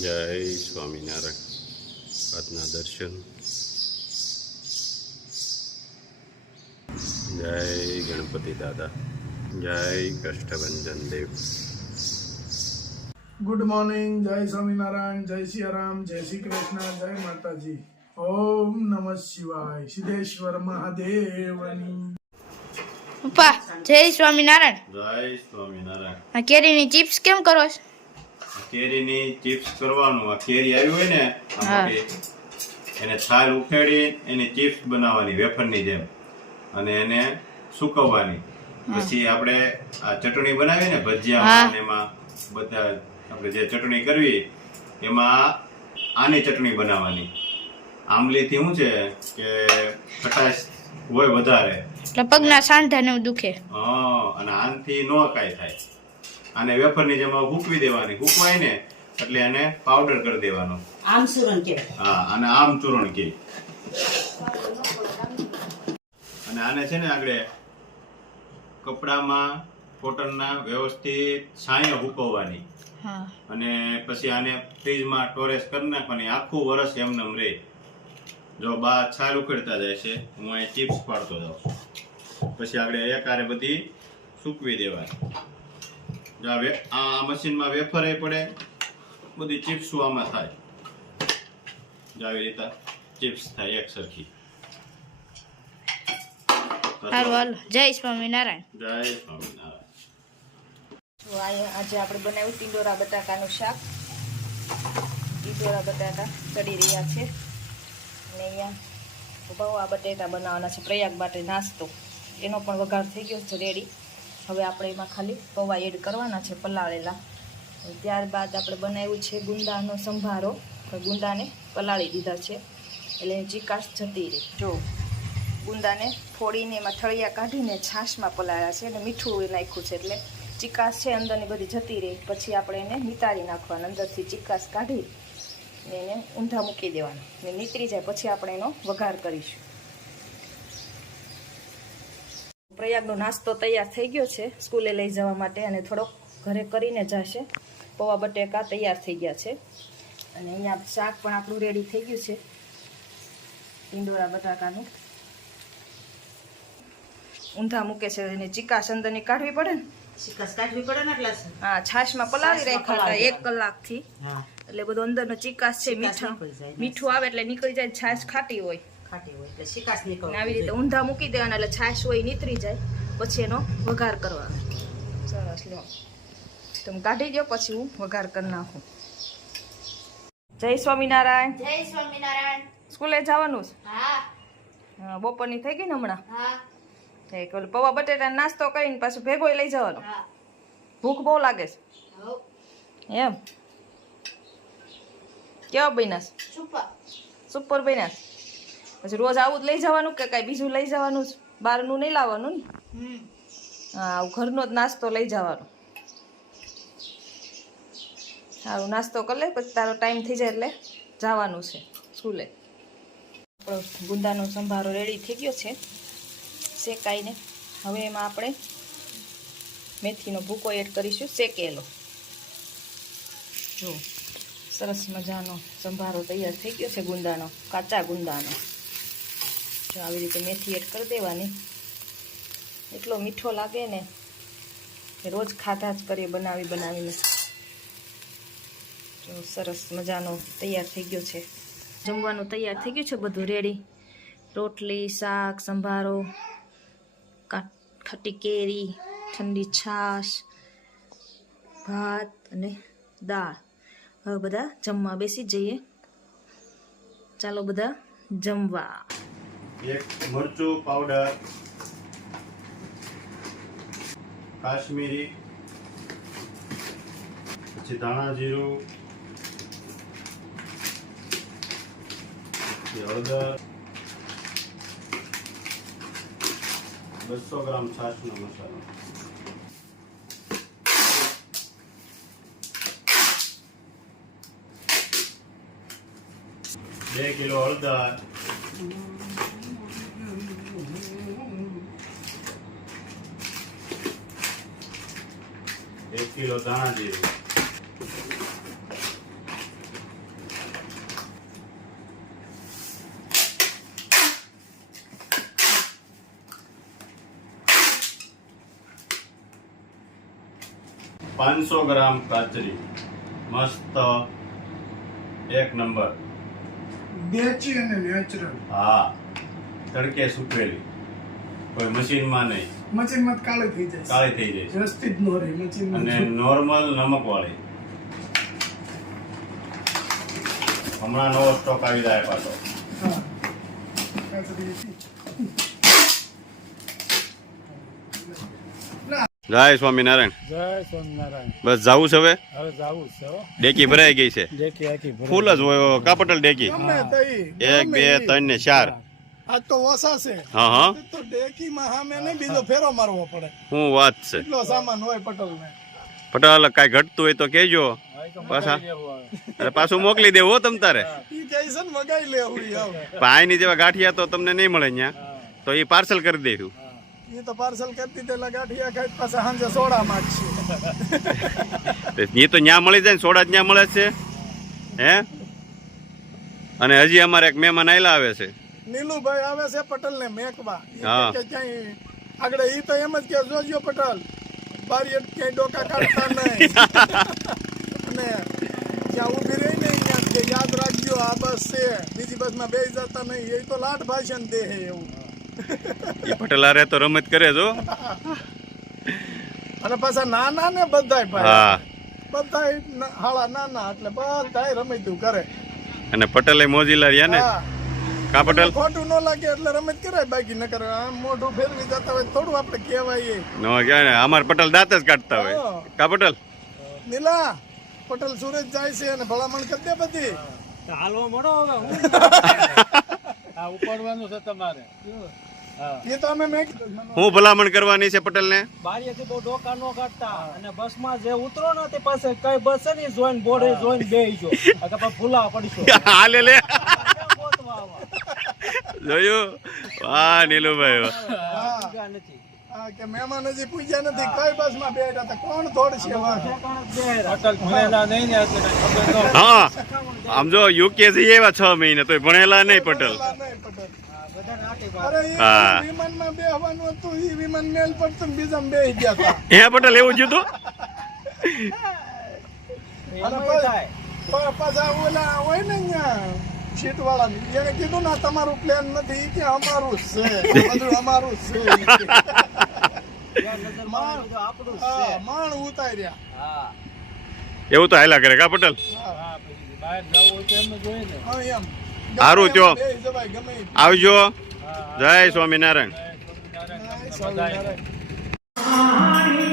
જય સ્વામિનારાયણ. આજના દર્શન. જય ગણપતિ દાદા. જય કષ્ટભંજન દેવ. Good morning. જય સ્વામિનારાયણ. જય સિયારામ. જય શ્રી કૃષ્ણ. જય માતાજી. ઓમ નમઃ શિવાય. સિદ્ધેશ્વર મહાદેવની. પપ્પા જય સ્વામિનારાયણ. જય સ્વામિનારાયણ. આ કેરીની ચિપ્સ કેમ કરો છો? કેરીની ચિપ્સ કરવાનું. આ કેરી આવી હોય ને આ મોટી, એને છાલ ઉખેડી એની ચિપ્સ બનાવવાની વેફરની જેમ, અને એને સુકવવાની. પછી આપણે આ ચટણી બનાવી ને ભજીયા, અને એમાં બધા આપણે જે ચટણી કરવી એમાં આની ચટણી બનાવવાની. આંબલીથી શું છે કે ખટાશ હોય વધારે, એટલે પગના સાંધા ને દુખે. અને આનથી નો કાંઈ થાય. આને વેફરની જેમ હૂકવી દેવાની. હૂકવાય ને એટલે એને પાવડર કરી દેવાનો. આમ ચૂરણ કે હા, અને આમ ચૂરણ કે. અને આને છે ને આગળ કપડામાં કોટનના વ્યવસ્થિત છાંયો હૂકવવાની. અને પછી આને ફ્રીજમાં સ્ટોરેજ કરી નાખવાની. આખું વર્ષ એમનેમ રહે. જો બા છાલ ઉખેડતા જાય છે, હું અહીં ચિપ્સ પાડતો જાઉં છું. પછી આગળ એકારે બધી સૂકવી દેવાની. આ મશીનમાં વેફર પડે, બધી ચિપ્સ આમાં થાય. આવી રીતે ચિપ્સ થાય એક સરખી. જય સ્વામિનારાયણ. જય સ્વામિનારાયણ. આજે આપણે બનાવ્યું ટીંડોરા બટાકાનું શાક. ટીંડોરા બટાકા ચડી રહ્યા છે, અને અહીંયા પૌવા બટેટા બનાવવાના છે પ્રયાગ માટે નાસ્તો. એનો પણ વઘાર થઈ ગયો છે રેડી. હવે આપણે એમાં ખાલી પૌવા એડ કરવાના છે પલાળેલા. ત્યારબાદ આપણે બનાવ્યું છે ગુંદાનો સંભારો. ગુંદાને પલાળી દીધા છે એટલે ચીકાશ જતી રહી. જો ગુંદાને ફોડીને એમાં થળિયા કાઢીને છાશમાં પલાળ્યા છે, અને મીઠું નાખ્યું છે એટલે ચીકાશ છે અંદરની બધી જતી રહી. પછી આપણે એને નિતારી નાખવાના. અંદરથી ચીકાશ કાઢી એને ઊંધા મૂકી દેવાના, ને નીતરી જાય પછી આપણે એનો વઘાર કરીશું. પ્રયાગનો નાસ્તો તૈયાર થઈ ગયો છે સ્કૂલે લઈ જવા માટે, અને થોડોક ઘરે કરીને જશે. પૌવા બટેકા તૈયાર થઈ ગયા છે, અને અહીંયા શાક પણ આપણું રેડી થઈ ગયું છે ટીંડોરા બટાકાનું. ઊંધા મૂકે છે, એને ચીકાશ અંદરની કાઢવી પડે ને. ચીકાશ કાઢવી પડે ને એટલે હા, છાશમાં પલાળી રાખ્યા હતા 1 કલાકથી. એટલે બધો અંદરનો ચીકાશ છે મીઠું આવે એટલે નીકળી જાય. છાશ ખાટી હોય એટલે ચીકાશ નીકળે. આવી રીતે ઊંધા મૂકી દેવાના એટલે છાશ હોય નીતરી જાય. પછી એનો વઘાર કરવાનો. સરસ. લો તમે કાઢી દો, પછી હું વઘાર કરી નાખું. જય સ્વામિનારાયણ. જય સ્વામિનારાયણ. સ્કૂલે જવાનું છે? હા. બપોરની થઈ ગઈ ને હમણાં. હા. પૌવા બટેટા નાસ્તો કરીને પાછું ભેગો લઈ જવાનો. હા. ભૂખ બહુ લાગે છે હો. એમ? કેવા બન્યા છે? સુપર બન્યા છે. પછી રોજ આવું જ લઈ જવાનું કે કઈ બીજું લઈ જવાનું છે? બહારનું નહીં લાવવાનું ને? હા, આવું ઘરનો જ નાસ્તો લઈ જવાનો. સારું, નાસ્તો કરી લે પછી તારો ટાઈમ થઈ જાય એટલે જવાનું છે સ્કૂલે. ગુંદાનો સંભારો રેડી થઈ ગયો છે શેકાઈને. હવે એમાં આપણે મેથીનો ભૂકો એડ કરીશું, શેકેલો. જો સરસ મજાનો સંભારો તૈયાર થઈ ગયો છે ગુંદાનો, કાચા ગુંદાનો. જો આવી રીતે મેથી એડ કરી દેવાની. એટલો મીઠો લાગે ને કે રોજ ખાધા જ કરીએ બનાવીને. જો સરસ મજાનો તૈયાર થઈ ગયો છે. જમવાનું તૈયાર થઈ ગયું છે બધું રેડી. રોટલી, શાક, સંભારો, ખાટી કેરી, ઠંડી છાશ, ભાત અને દાળ. હવે બધા જમવા બેસી જઈએ. ચાલો બધા જમવા. એક મરચું પાવડર, કાશ્મીરી, પછી ધાણા જીરું, હળદર, 200 ગ્રામ છાશનો મસાલો, બે કિલો હળદર, 1 કિલો ધાણા જીરું, 500 ગ્રામ કાચરી મસ્ત એક નંબર. દેશી અને નેચરલ. હા, તડકે સુકવેલી, કોઈ મશીનમાં નહીં, મશીનમાં તો કાળી થઈ જાય. કાળી થઈ જાય છે. વ્યવસ્થિત નો રહે મશીનમાં. અને નોર્મલ નમક વાળી. હમણાં નવો સ્ટોક આવી જાય પાછો. હા. કાચરી હતી. જય સ્વામિનારાયણ. જય સ્વામિનારાયણ. બસ જાવું છે હવે. હવે જાવું છે હો. ડેકી ભરાઈ ગઈ છે. દેખી આખી ફૂલ જ હોય કાપટલ ડેકી. ગમે તઈ. 1 2 3 ને 4. આજ તો ઓછા છે. હા હા, તો ડેકીમાં સામે નહીં બીજો ફેરો મારવો પડે. શું વાત છે. એટલો સામાન હોય પટલને. પટેલ કાંઈ ઘટતું હોય તો કહેજો પાછા. અરે પાછું મોકલી દેવું હો તમ તારે. ઈ કહે છે ને મગાઈ લેવું ઈ હવે. પાણીની જેવા ગાંઠિયા તો તમને નહીં મળે ત્યાં, તો એ પાર્સલ કરી દઈશું. ઈ તો પાર્સલ કરતી તેલા ગાંઠિયા ખાઈ પાછા સાંજે સોડા માંગશે. એ તો ત્યાં મળી જાય ને, સોડા જ ત્યાં મળે છે હે. અને હજી અમારે એક મહેમાન આયલા આવે છે. નીલુભાઈ આવે છે પટેલ ને મેકવા. હા. કે ક્યાંય આગળ ઈ તો એમ જ કે જોજો પટેલ બારી ક્યાંય ડોકા કાઢતા નહીં. અને જ્યાં ઊભી રહી ને ત્યાં કે યાદ રાખજો આ બસ છે, બીજી બસમાં બેસી જતા નહીં. એ તો લાટ ભાષણ દે હે એવું. એ પટેલ આરે તો રમત કરે છો. અને પાછા નાના ને બધાય ભાઈ, હા, બધાય હાળા નાના એટલે બધાય રમતું કરે. અને પટેલે મોજીલા રહ્યા ને. હા. કા પટેલ ખોટું ન લાગે એટલે રમત કરાય, બાકી ન કરે. આમ મોઢું ફેરવી જતા હોય થોડું આપણે કહેવાય. નો કહેવાય ને, અમાર પટેલ દાંત જ કાઢતા હોય. હા. કા પટેલ. નીલા પટેલ સુરત જાય છે અને ભલામણ કરી દે બધી. હાલવો મળો હવે આ ઉપાડવાનું છે તમારે. એ તો અમે મેં હું ભલામણ કરવાની છે પટેલ ને. બારીએથી બહુ ડોકા નો કાઢતા અને બસમાં જે ઉતરો ને તે પાસે કઈ બસ છે ને જોઈન બોર્ડે જોઈન બેહીજો અગર પણ ભૂલા પડશો. હાલે લે ગોતવા આવા. જોયું. વાહ નીલુભાઈ વાહ. પૂજા નથી. હા કે મહેમાન હજી પૂજ્યા નથી, કઈ બસ માં બેઠા હતા, કોણ દોડશે વાહ. અટલ ભણેલા નહીં ને એટલે કઈ ખબર ન હોય. હા, આમ જો યુકે થી એવા 6 મહિને તોય ભણેલા નહીં પટેલ. પેલા નહીં પટેલ. બધાને આટી અરે હા. એ વિમાનમાં બેહવાનું હતું, ઈ વિમાન મેલ પડતું ને બીજામાં બેહી ગયા હતા. હે પટેલ એવું જ હતું. એમાં થાય. પાછા ઓલા હોય ને અહીંયા સીટ વાળા એને કીધું ના તમારું પ્લેન નથી, ઈ કે અમારું જ છે, બધું અમારું જ છે. ત્યાં નજરમાં આવે તો આપણું જ છે. હા, માણ ઉતાર્યા. હા એવું તો હાલ્યા કરે કા પટેલ. હા પછી બહાર જવું હોય તો એમ જ હોય ને. હા એમ હારું ત્યો. બેહી જવાય ગમે ઈ. આવજો. જય સ્વામિનારાયણ. સ્વામિનારાયણ. સ્વામિનારાયણ.